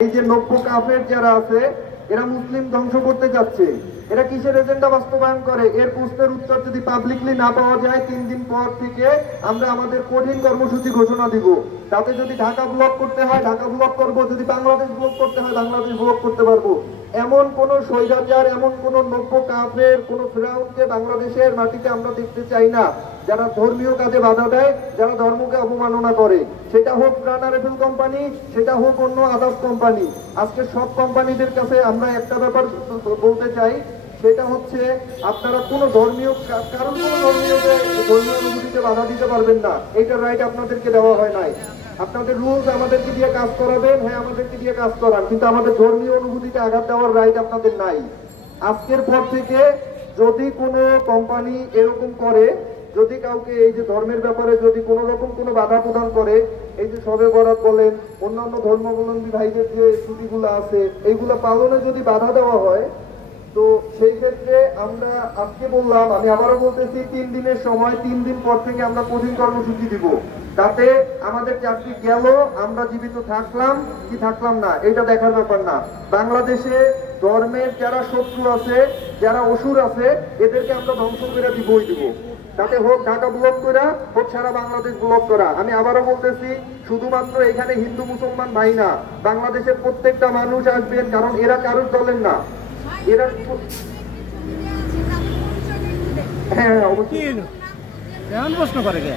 এই যে নব্য কাফের যারা আছে এরা মুসলিম ধ্বংস করতে যাচ্ছে, এরা কিসের এজেন্ডা বাস্তবায়ন করে? এর প্রশ্নের উত্তর যদি পাবলিকলি না পাওয়া যায় 3 দিন পর থেকে আমরা আমাদের কঠিন কর্মসূচি ঘোষণা দিব। তাতে যদি ঢাকা ব্লক করতে হয় ঢাকা ব্লক করব, যদি বাংলাদেশ ব্লক করতে হয় বাংলাদেশ ব্লক করতে পারবো। এমন কোন স্বৈরাচার, এমন কোন নব্য কাফের, কোন ফিরাউনকে বাংলাদেশের মাটিতে আমরা দেখতে চাই না, যারা ধর্মীয় কাজে বাধা দেয়, যারা ধর্মকে অবমাননা করে। সেটা হোক রানা রেফেল কোম্পানি, সেটা হোক অন্য আদার্স কোম্পানি। আজকে সব কোম্পানিদের কাছে আমরা একটা ব্যাপার বলতে চাই, সেটা হচ্ছে আপনারা কোনো ধর্মীয় কারণ কোনো ধর্মীয় অনুভূতিতে বাধা দিতে পারবেন না। এইটার রাইট আপনাদেরকে দেওয়া হয় নাই। আপনাদের রুলস আমাদেরকে দিয়ে কাজ করাবেন, হ্যাঁ আমাদেরকে দিয়ে কাজ করান, কিন্তু আমাদের ধর্মীয় অনুভূতিতে আঘাত দেওয়ার রাইট আপনাদের নাই। আজকের পর থেকে যদি কোনো কোম্পানি এরকম করে, যদি কাউকে এই যে ধর্মের ব্যাপারে যদি কোনো রকম কোনো বাধা প্রদান করে, এই যে শবে বরাত বলেন, অন্যান্য ধর্মাবলম্বী ভাইদের যে ছুটিগুলো আছে এইগুলো পালনে যদি বাধা দেওয়া হয়, তো সেই ক্ষেত্রে আমরা আজকে বললাম, আমি আবারও বলতেছি 3 দিনের সময়, 3 দিন পর থেকে আমরা কঠিন কর্মসূচি দিব। তাতে আমাদের চাকরি গেল, আমরা জীবিত থাকলাম কি থাকলাম না এটা দেখার ব্যাপার না। বাংলাদেশে ধর্মের যারা শত্রু আছে, যারা অসুর আছে, এদেরকে আমরা ধ্বংস করে দিবই দিব। তাতে হোক ঢাকা ব্লক করা, হোক সারা বাংলাদেশ ব্লক করা। আমি আবারও বলতেছি, শুধুমাত্র এখানে হিন্দু মুসলমান ভাই না, বাংলাদেশের প্রত্যেকটা মানুষ আসবেন, কারণ এরা কারোর দলের না। এরা হ্যাঁ অবশ্যই প্রশ্ন করে গে